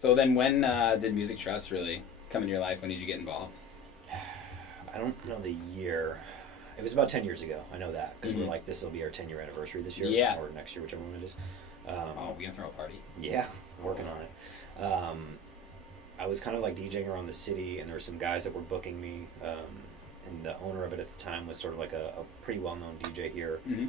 So then when did Music Trust really come into your life? When did you get involved? I don't know the year. It was about 10 years ago. I know that because Mhm. we're like, this will be our 10-year anniversary this year. Yeah. Or next year, whichever one it is. Oh, we gonna throw a party? Yeah, I'm working on it. I was kind of like DJing around the city, and there were some guys that were booking me. And the owner of it at the time was sort of like a pretty well-known DJ here. Mm-hmm.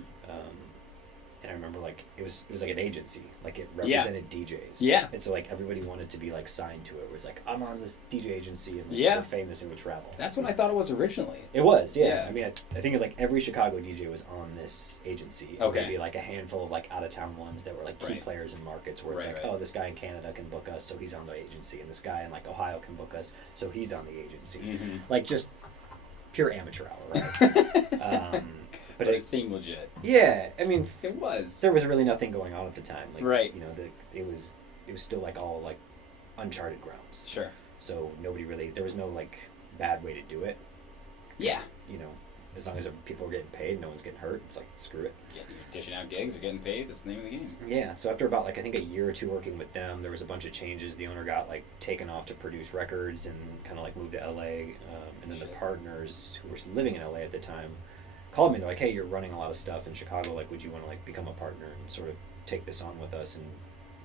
And I remember like it was like an agency, like it represented DJs. Yeah. And so like everybody wanted to be like signed to it. It was like, I'm on this DJ agency and like, Yeah. we're famous and we travel. That's what I thought it was originally. It was, yeah. Yeah. I mean, I think like every Chicago DJ was on this agency. Okay. Maybe like a handful of like out of town ones that were like key Right. players in markets where it's Right, like, right. oh, this guy in Canada can book us, so he's on the agency, and this guy in like Ohio can book us, so he's on the agency. Mm-hmm. Like just pure amateur hour, right? But it seemed legit. Yeah, I mean, It was. there was really nothing going on at the time. Like, Right. You know, it was still like all like uncharted grounds. Sure. So nobody really, there was no like bad way to do it. Yeah. You know, as long as people are getting paid, no one's getting hurt. It's like, screw it. Yeah, you're dishing out gigs, you're getting paid. That's the name of the game. Yeah. So after about like I think a year or two working with them, there was a bunch of changes. The owner got like taken off to produce records and kind of like moved to LA. And then the Shit. partners who were living in LA at the time called me. They're like, hey, you're running a lot of stuff in Chicago. Like, would you want to like become a partner and sort of take this on with us and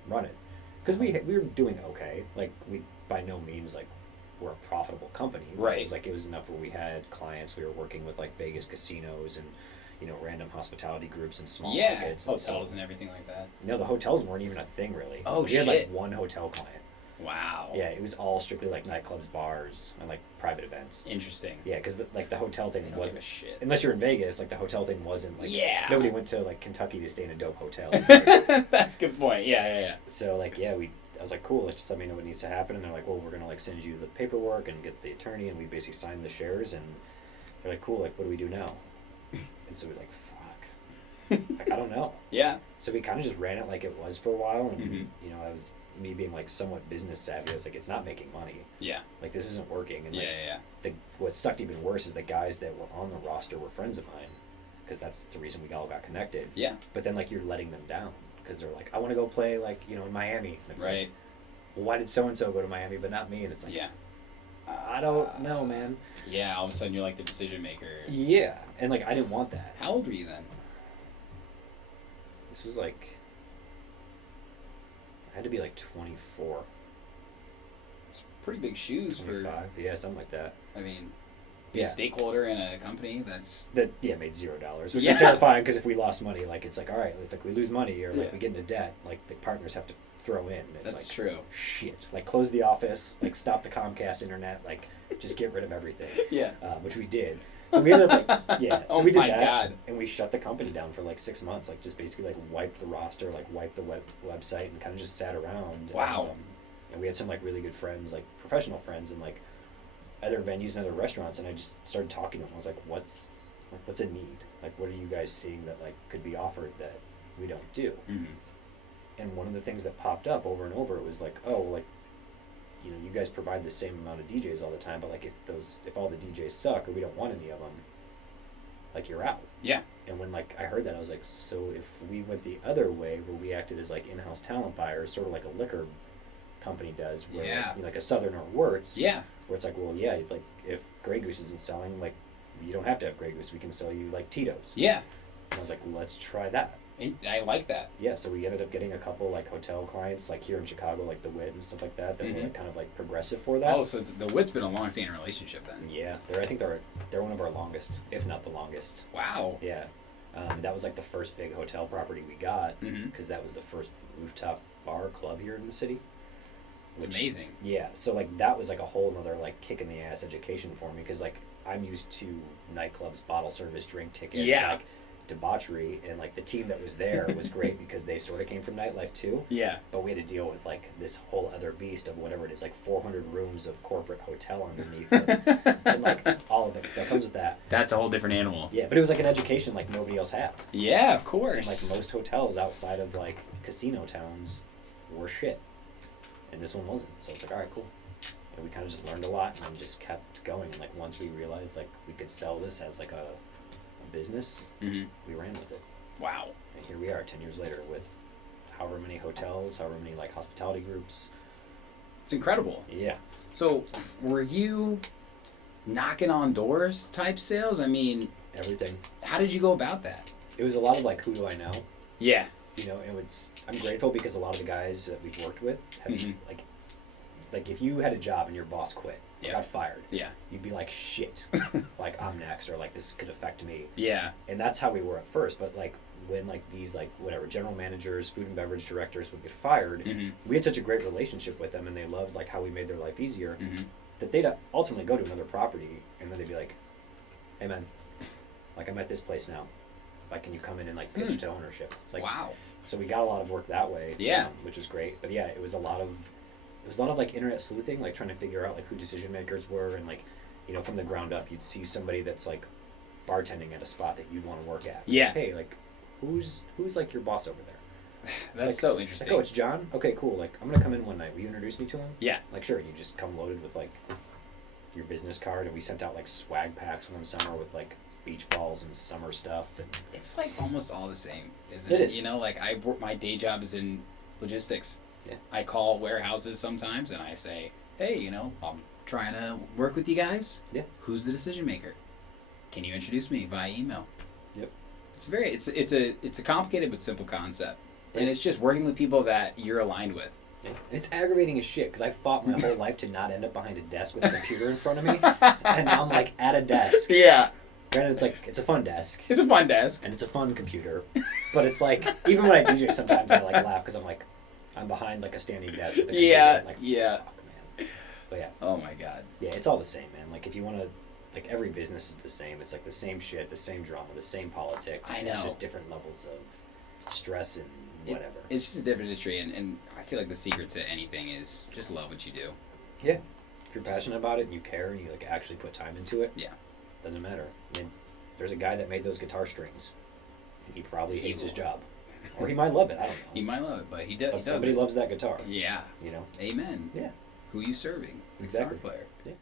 run it? Because we were doing okay. Like, we by no means like we're a profitable company. But Right. it was enough where we had clients. We were working with like Vegas casinos and random hospitality groups and small Yeah. markets. Hotels and everything like that. No, the hotels weren't even a thing really. Oh, we had like shit. one hotel client. Wow. Yeah, it was all strictly like nightclubs, bars, and like private events. Interesting. Yeah, because the hotel thing They don't give a wasn't. shit. Unless you're in Vegas, like the hotel thing wasn't like. Yeah. Nobody went to like Kentucky to stay in a dope hotel. That's a good point. Yeah. So like I was like, cool, like, just let me know what needs to happen. And they're like, well, we're gonna like send you the paperwork and get the attorney, and we basically signed the shares. And they're like, cool, like what do we do now? And so we're like, fuck, like I don't know. Yeah. So we kind of just ran it like it was for a while, and Mhm. I was me being like somewhat business savvy. I was like, it's not making money. Yeah. Like this isn't working. And like, Yeah. what sucked even worse is the guys that were on the roster were friends of mine, because that's the reason we all got connected. Yeah. But then like you're letting them down because they're like, I want to go play like in Miami. And it's Right. like, well, why did so and so go to Miami but not me? And it's like, Yeah. I don't know, man. Yeah. All of a sudden, you're like the decision maker. Yeah, and like I didn't want that. How old were you then? This was like I had to be like 24, It's pretty big shoes 25. Yeah, something like that. for. I mean, be a Yeah. stakeholder in a company. That's That made $0, which Yeah. is terrifying because if we lost money, like it's like, all right, if like we lose money or like Yeah. we get into debt, like the partners have to throw in. It's that's like true. shit. Like close the office, like stop the Comcast internet, like just get rid of everything. Yeah. Which we did. So we ended up like so Oh we did my that, God. and we shut the company down for like 6 months, like just basically like wiped the roster, like wiped the website, and kind of just sat around. Wow. And we had some like really good friends, like professional friends, and like other venues and other restaurants, and I just started talking to them. I was like, what's a need? Like, what are you guys seeing that like could be offered that we don't do? Mm-hmm. And one of the things that popped up over and over was like, oh, like, you guys provide the same amount of DJs all the time, but like if all the DJs suck or we don't want any of them, like you're out. Yeah. And when like I heard that, I was like, so if we went the other way, where we acted as like in-house talent buyers, sort of like a liquor company does, where Yeah. like a Southern or Wirtz, Yeah. where it's like, well, yeah, like if Grey Goose isn't selling, like you don't have to have Grey Goose, we can sell you like Tito's. Yeah. And I was like, let's try that. I like that. Yeah, so we ended up getting a couple like hotel clients like here in Chicago, like the Wit and stuff like that, that were Mhm. like kind of like progressive for that. Oh, so the Wit's been a long-standing relationship then. Yeah, I think they're one of our longest, if not the longest. Wow. Yeah, that was like the first big hotel property we got, Mhm. because that was the first rooftop bar club here in the city. It's amazing. Yeah, so like that was like a whole nother like kick in the ass education for me, because like I'm used to nightclubs, bottle service, drink tickets, Yeah. like debauchery, and like the team that was there was great because they sort of came from nightlife too. Yeah. But we had to deal with like this whole other beast of whatever it is, like 400 rooms of corporate hotel underneath it, and like all of it that comes with that. That's a whole different animal. Yeah, but it was like an education like nobody else had. Yeah, of And course. like most hotels outside of like casino towns were shit, and this one wasn't. So it's like, all right, cool. And we kind of just learned a lot, and then just kept going. And like once we realized like we could sell this as like a business, Mm-hmm. we ran with it. Wow. And here we are 10 years later with however many hotels, however many like hospitality groups, It's incredible. Yeah. So, were you knocking on doors type sales? I mean, Everything. how did you go about that? It was a lot of like, who do I know? Yeah. You know, I'm grateful because a lot of the guys that we've worked with have like if you had a job and your boss quit or got fired, you'd be like, shit, like I'm next, or like this could affect me. Yeah. And that's how we were at first. But like when like these like whatever general managers, food and beverage directors would get fired, we had such a great relationship with them, and they loved like how we made their life easier, that they'd ultimately go to another property, and then they'd be like, hey man, like I'm at this place now, like can you come in and like pitch to ownership? It's like, wow. So we got a lot of work that way, which was great. But yeah, it was a lot of like internet sleuthing, like trying to figure out like who decision makers were, and like, you know, from the ground up, you'd see somebody that's like bartending at a spot that you'd want to work at. Yeah. Like, hey, like who's like your boss over there? That's like, so interesting. Like, oh, it's John? Okay, cool. Like I'm gonna come in one night. Will you introduce me to him? Yeah. Like sure. You just come loaded with like your business card, and we sent out like swag packs one summer with like beach balls and summer stuff. And it's like almost all the same, isn't it? It is. You know, like my day job is in logistics. Yeah. I call warehouses sometimes and I say, hey, you know, I'm trying to work with you guys. Yeah. Who's the decision maker? Can you introduce me via email? Yep. It's a complicated but simple concept. And it's just working with people that you're aligned with. Yeah. It's aggravating as shit because I fought my whole life to not end up behind a desk with a computer in front of me, and now I'm like at a desk. Yeah. Granted, it's a fun desk. It's a fun desk. And it's a fun computer. But it's like, even when I DJ sometimes I like laugh because I'm like, I'm behind like a standing desk with a computer. Yeah, Like, yeah. Fuck, man. But yeah. Oh my god. Yeah, it's all the same, man. Like if you want to, like every business is the same. It's like the same shit, the same drama, the same politics. I know. It's just different levels of stress and whatever. It's just a different industry, and I feel like the secret to anything is just love what you do. Yeah. If you're passionate about it and you care and you like actually put time into it. Yeah. Doesn't matter. I mean, there's a guy that made those guitar strings, and he probably hates his job, or he might love it. I don't know. He might love it, but he does. But somebody loves that guitar. Yeah. You know. Amen. Yeah. Who you serving? Exactly. Guitar player. Yeah.